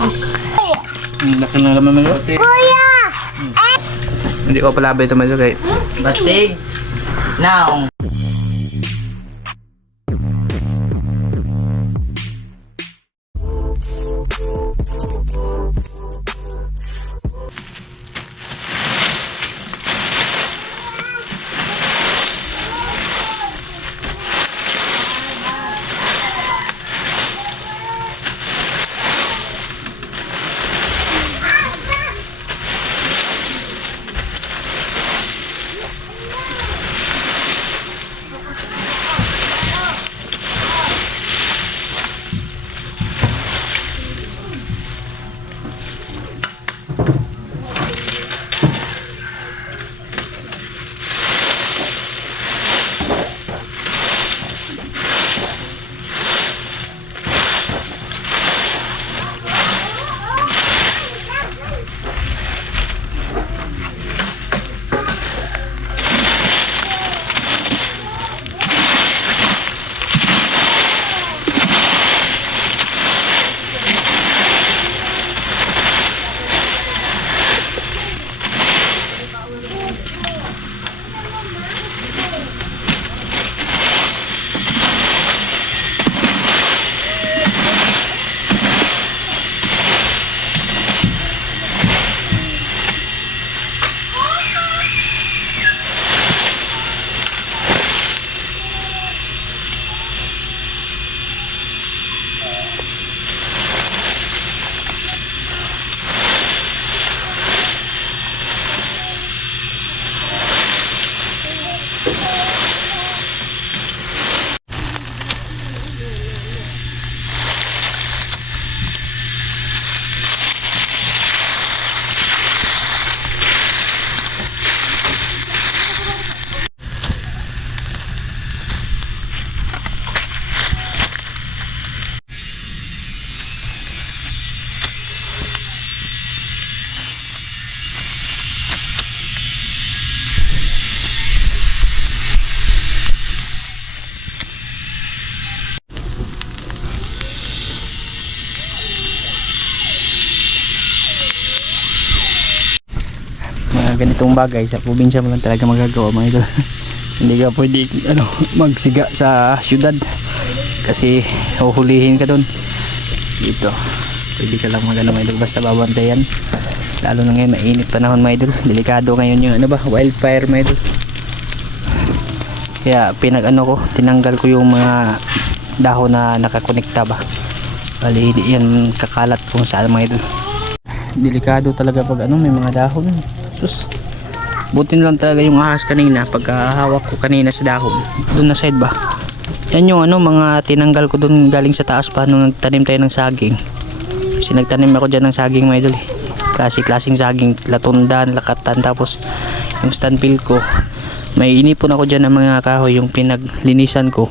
Laki ng laman mo. Kuya! Hindi ko palabay ito medyo kay Batig. Now. ganitong bagay sa probinsya mo lang talaga magagawa mga idol. Hindi ka pwede magsiga sa syudad kasi huhulihin ka doon. Dito pwede ka lang mga idol basta babantayan, lalo na ngayon mainit panahon mga idol. Delikado ngayon yung wildfire mga idol. Kaya tinanggal ko yung mga dahon na nakakonekta ba, bali yan kakalat kung saan mga idol. Delikado talaga pag may mga dahon. Tapos buti na lang talaga yung ahas kanina, pagkahawak ko kanina sa dahon doon na side ba, yan yung mga tinanggal ko doon galing sa taas pa nung nagtanim tayo ng saging. Kasi nagtanim ako dyan ng saging mga idol, klaseng saging, latundan, lakatan. Tapos yung standpill ko, may inipon ako dyan ng mga kahoy, yung pinaglinisan ko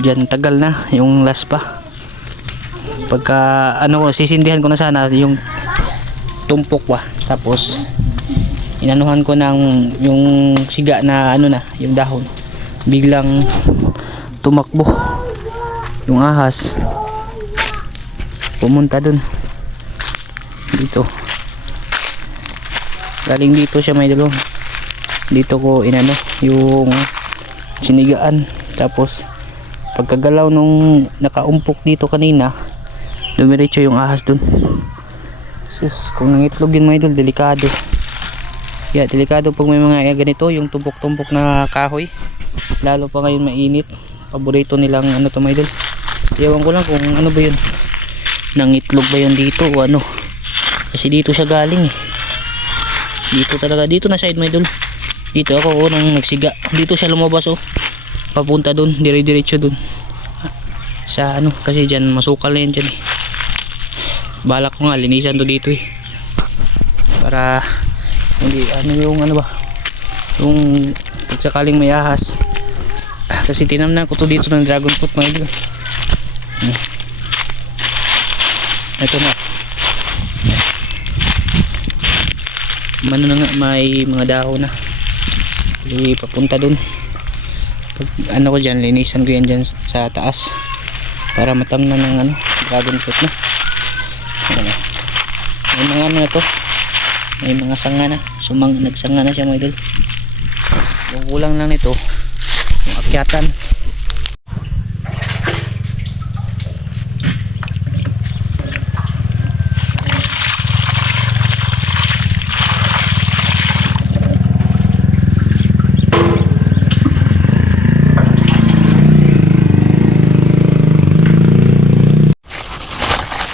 dyan, tagal na yung last pa. Pagka sisindihan ko na sana yung tumpok ba, tapos inanuhan ko ng yung siga na yung dahon, biglang tumakbo yung ahas, pumunta dun dito, galing dito siya may idol. Dito ko yung sinigaan, tapos pagkagalaw nung nakaumpok dito kanina, dumiretso yung ahas dun. Sus, kung nangitlog yun mga idol, delikado. Yeah, delikado pag may mga ganito, yung tumpok-tumpok na kahoy, lalo pa ngayon mainit. Paborito nilang to mga idol. Ewan ko lang kung ba yun, nangitlog ba yun dito o kasi dito siya galing dito talaga, dito na side mga idol. Dito ako unang nagsiga, dito siya lumabas papunta dun, dire-diretso dun sa kasi dyan masukal na yan dyan balak ko nga linisan to dito para hindi yung yung pagsakaling may ahas, kasi tinamnan ko to dito ng dragon fruit mga idol. Ito na na nga, may mga dahon na papunta dun. Pag ko dyan, linisan ko yan dyan sa taas para matamnan ng dragon fruit na. Ayan, oh. May mga ano na to, may mga sanga na, nagsanga na siya mga idol. Yung kulang lang nito yung akyatan.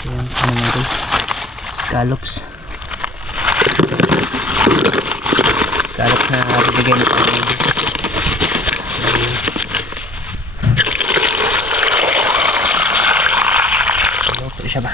Ayan, ano mga idol, scallops na bibigyan nito mga idol. Luto siya ba?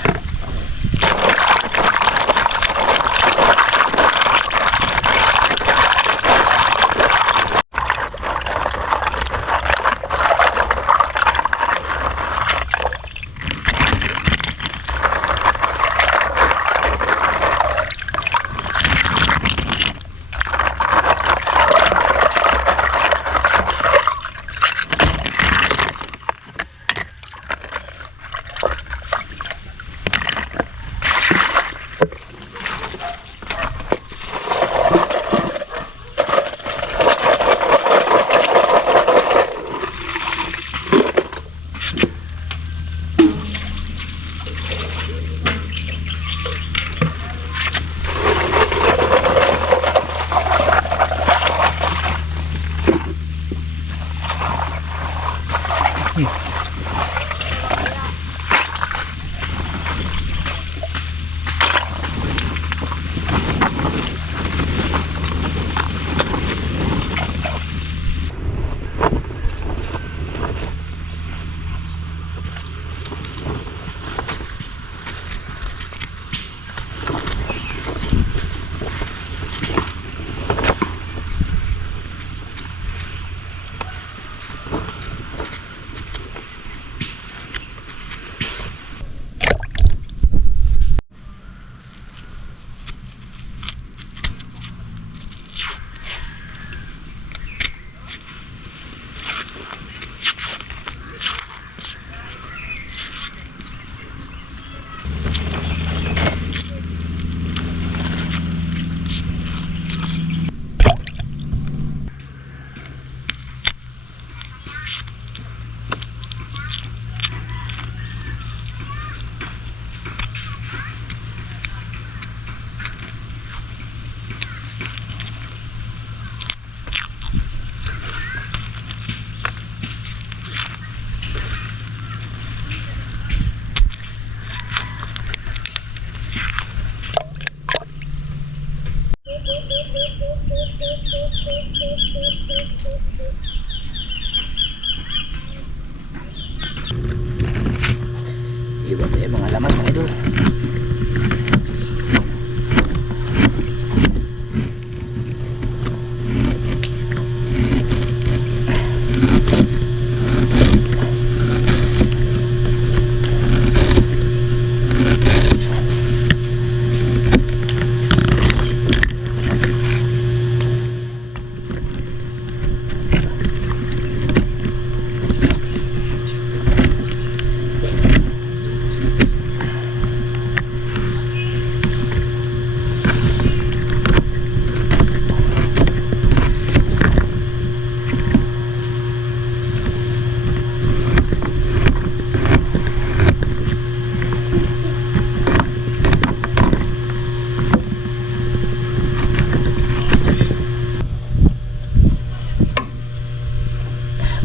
Iba tayo mga lamas mga idol.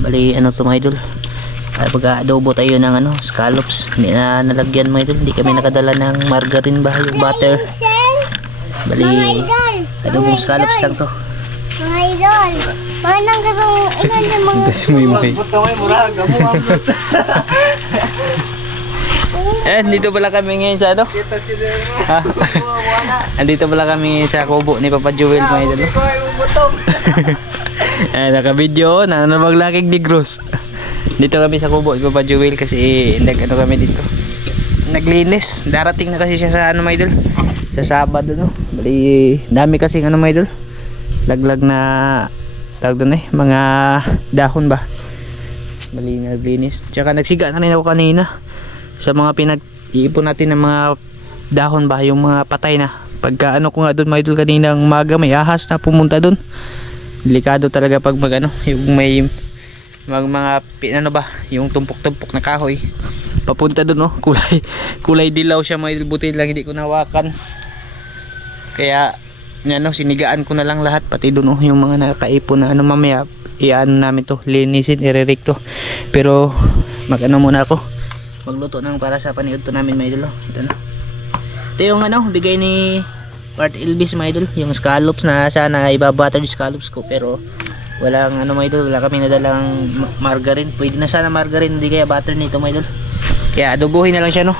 Bali ano to mga idol, pag-adobo tayo ng ano, scallops. Hindi na nalagyan mga idol, hindi kami nakadala ng margarine ba, yung butter. Bali adobong scallops lang to mga idol. Manang katong ilan yung mga kasi mo yung dito pala kami ngayon sa ano? Ha? Andito pala kami sa kubo ni Papa Joel mga idol. Naka-video na maglakig ni Gross. Dito kami sa kubo ni Papa Joel kasi nag-ano kami dito. Naglinis. Darating na kasi siya sa ano mga idol. Sa Sabado no. Bali dami kasi ano mga idol. Laglag na tawag doon mga dahon ba. Bali naglinis. Tsaka nagsiga na rin ako kanina sa mga pinag-iipon natin ng mga dahon ba, yung mga patay na. Pagka ano ko nga doon mga idol kaninang umaga, may ahas na pumunta doon. Delikado talaga pag yung may ano ba, yung tumpok-tumpok na kahoy papunta doon, no? Kulay dilaw siya mga idol, buti lang hindi ko nahawakan. Kaya sinigaan ko na lang lahat, pati doon yung mga nakaipon na mamaya iaan namin to, linisin, irerik to. Pero muna ako, magluto ng para sa paniod to namin mga idol. Ito yung bigay ni Part Elvis mga idol, yung scallops na sana ibabutter yung scallops ko, pero walang mga idol, wala kami nadalang margarine. Pwede na sana margarine, hindi kaya butter nito mga idol, kaya adobohin na lang siya, no?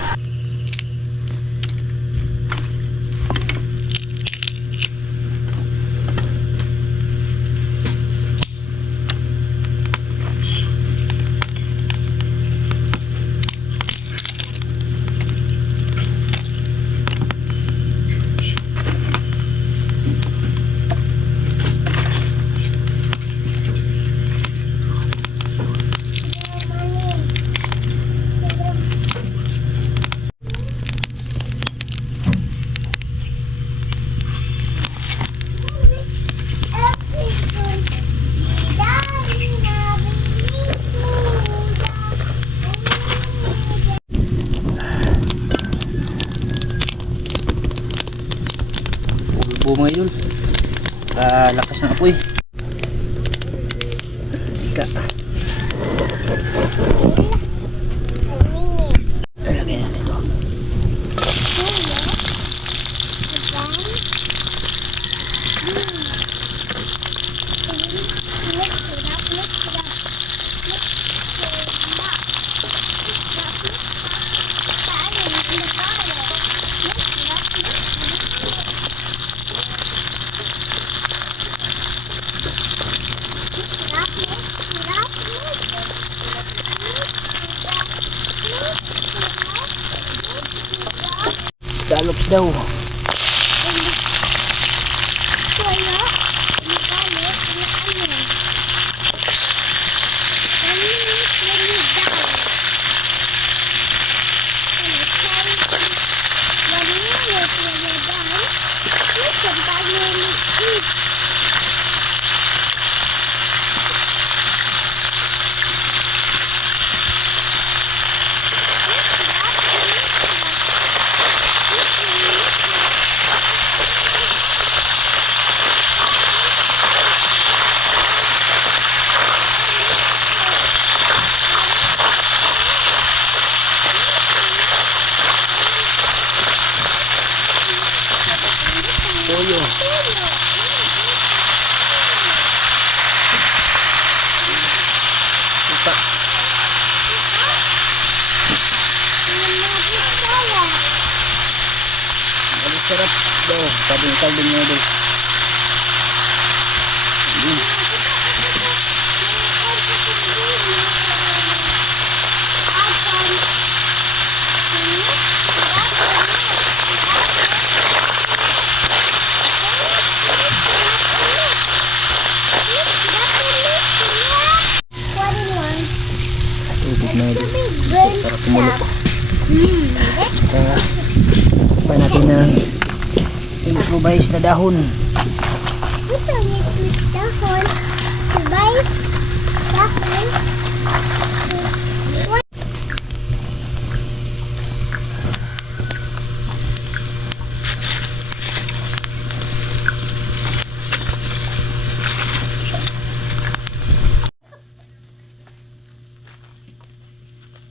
Mga idol, lakas ng apoy. Ika. Lagyan natin ito. Scallops daw. Sarap daw, sabing noodle. Tubig noodle. Para kumulo pa. Pa natin ng improvise na dahon. Ito yung dahon. Sabay. Dahon.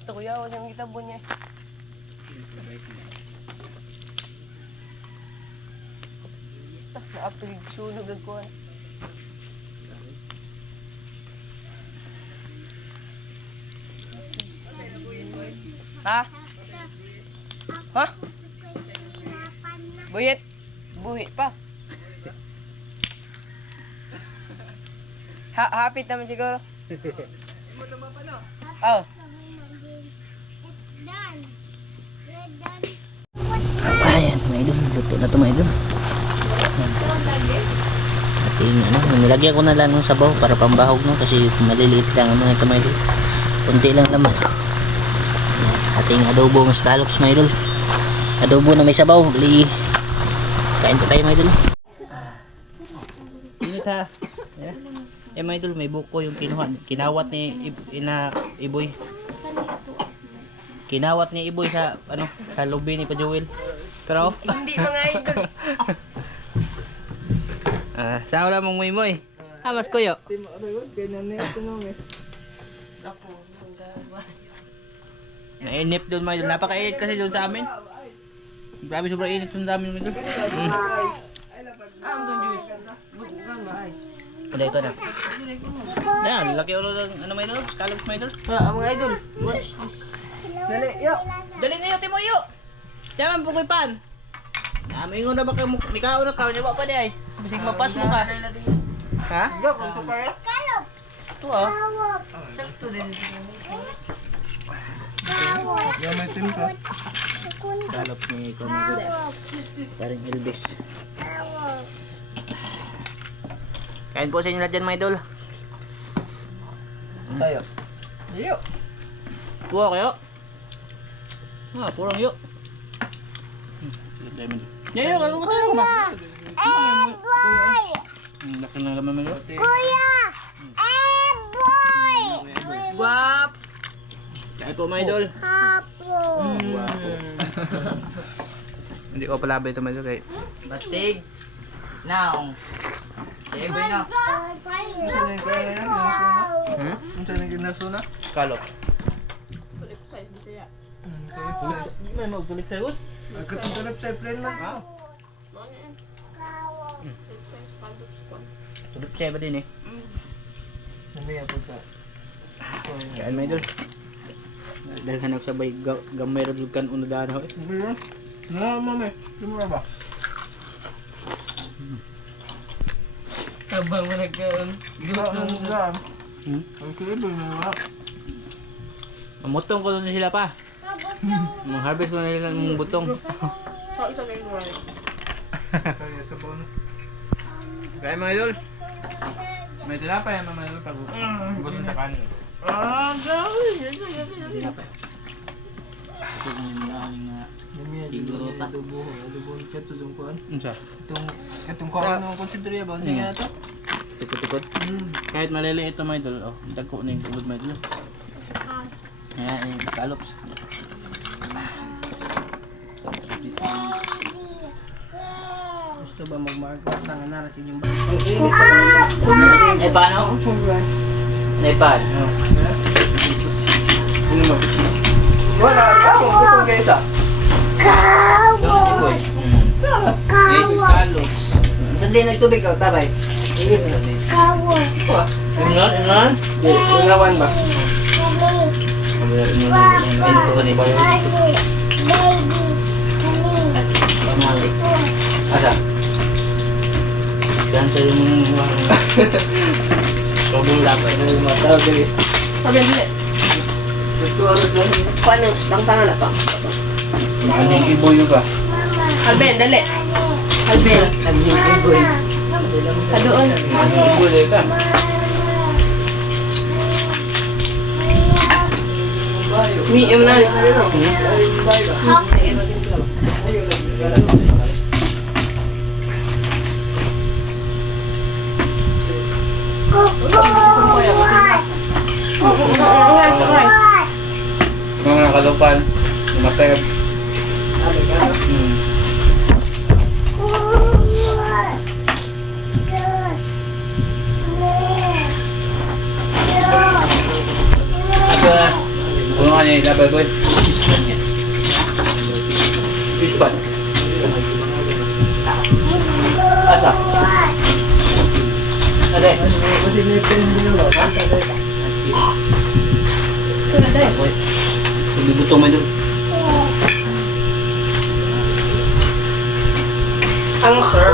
Ito kuya, yung kitabo niya. Naapil sunog ang kuwan. Ha? Ha? Buhit? Buhit pa. Hapit naman siguro. Oh. It's done. We're done. Ayan, may idol. Luto na ito, may idol. Ating nilagyan ko na lang ng sabaw para pambahog, no, kasi maliliit lang ang mga ito mga idol, kunti lang naman. Ating adobo ng scallops mga idol. adobo na may sabaw. Bali. Kain po tayo mga idol. Init ha. Mga idol, may buko yung kinawat ni Iboy. Kinawat ni Iboy sa sa lobby ni Pajuel. Pero Hindi mga idol. sa wala mong moy. Mas kuyo. Nainip doon mga idol. Napakainit kasi doon sa amin. Grabe sobrang init doon sa amin mga idol. Uday ko na. Yan, laki ulo ng mga idol. Scallops mga idol. Mga idol, watch this. Dali na yun, Timo yun! Diyan bukoy pan! Maingon na ba kayo, may kao na kao niya ba pa di ay? Bisig mapas mo ka. Ha? Scallops. Ito ah. Sakto din. Scallops ni Comigo. Parang Elvis. Kain po sa inyo lahat dyan mga idol. Tayo. Yo. Tuwa kayo. Purang yuk. Yayo, kalau mo tayo ba? Boy. Laki na naman mo. Kuya. Boy. Guwap. Kain po mga idol. Hapo. Hindi ko palabi ito mga idol kay. Batig. Now. Siyempre na. Scallops. May magtulip sa'yo. Tulip siya ba din eh? Kain mga idol. Dahil hanap sabay gamay radugan unadaan ako eh. Tabang mo nagkaroon. Mamutong ko doon sila pa. Harvest ko na nila ng butong. Kaya mga idol. May tinapay ang mga idol pag gusto sa kanin. Tinapay. Sigurota. Unsa? Itong kuha ng konsidriya ba? Sige na ito. Tikot-tikot. Kahit maliliit ito mga idol. Oh, dagko na yung tubod mga idol. Ayan yung scallops. Gusto ba magmarka sa narasin yung Eh, paano? Eh, paano? Wala, ako gusto kayo isa. Kawo. Scallops. Sandi nagtubig ka, tabay. Kawo. Inon? Unawan ba? Ito ka ni Bayo. Baby. Asa? Diyan sa yung sobong dapat. Sabi ang dili. Paano? Tangtangan na pa. Maling iboy ka. Alben, dali. Alben. Kadoon. Maling iboy ka. Mi, yung nari. Mga nakalupan. Mateb. Puno ka niya double boy. Fish pan. Asa? Ade. Bibutong man doon. Ang sir.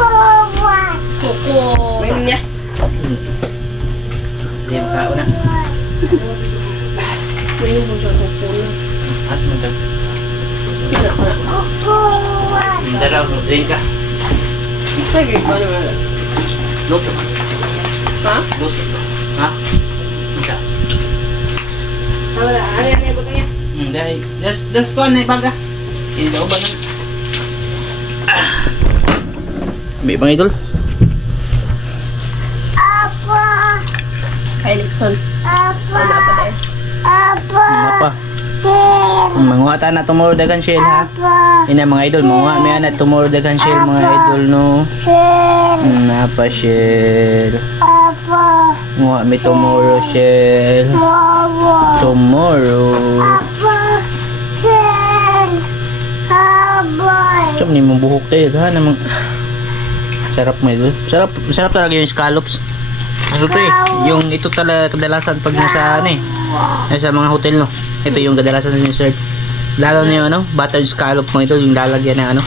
May niya. Hindi makao na. May yung puso ng puno. At mandag. Kaya ka na. Dalaw, drink ka. Sige, paano ba? Luto. Ha? Luto. Ha? Ika. Wala, ano yan ba kanya? Dahil, just one na ibaga. Hindi daw ba na? May mga idol. Apa. Kay Litson. Apa. Wala pa dahil. Apa. Ano pa? Sin. Manguha ta na tomorrow dagan shell ha. Apa. Ina mga idol, manguha may na tomorrow dagan shell mga idol no. Sin. Napa shell. Apa. Manguha may tomorrow shell. Wawa. Tomorrow. Apa. Sin. Aboy. Chom ni mong buhok tayo ha namang. Sarap mga idol. Sarap talaga yung scallops. Ano to eh, yung ito talaga kadalasan pag nasa ano eh, nasa mga hotel no. Ito yung kadalasan na serve. Lalo na yung ano, buttered scallop mo ito, yung lalagyan na ano.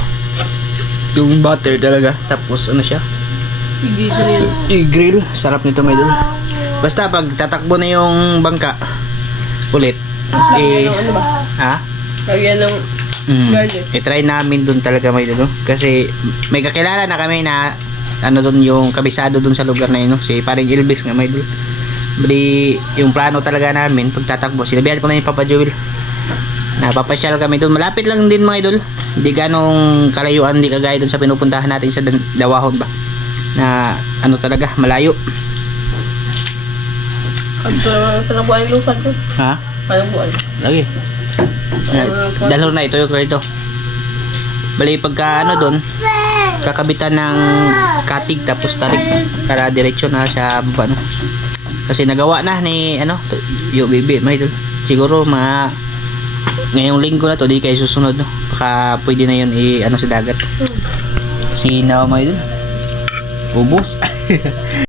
Yung butter talaga, tapos ano siya? I-grill. I-grill, sarap nito mga idol. Basta pag tatakbo na yung bangka ulit, eh, Ano ba? ha? Lagyan ng garlic. I-try namin dun talaga mga idol, no? Kasi may kakilala na kami na ano dun yung kabisado dun sa lugar na yun, no? Si paring Elvis nga mga idol. Bali, yung plano talaga namin pagtatakbo, sinabihan ko na yung Papa Joel na papasyal kami dun. Malapit lang din mga idol, hindi ganong kalayuan, hindi kagaya dun sa pinupuntahan natin sa Dawahon ba, na ano talaga malayo. Ito naman, panabuan yung lusan ko. Ha? Panabuan. Lagi. Dalo na ito yung ito. Bali pagka ano dun, kakabitan ng katig tapos tarik para diretso na sa baba no. Kasi nagawa na ni ano yung bibi may idol. Siguro mga ngayong linggo na to di kayo susunod no. Baka pwede na yun ano sa dagat. Sinaw may idol. Ubos.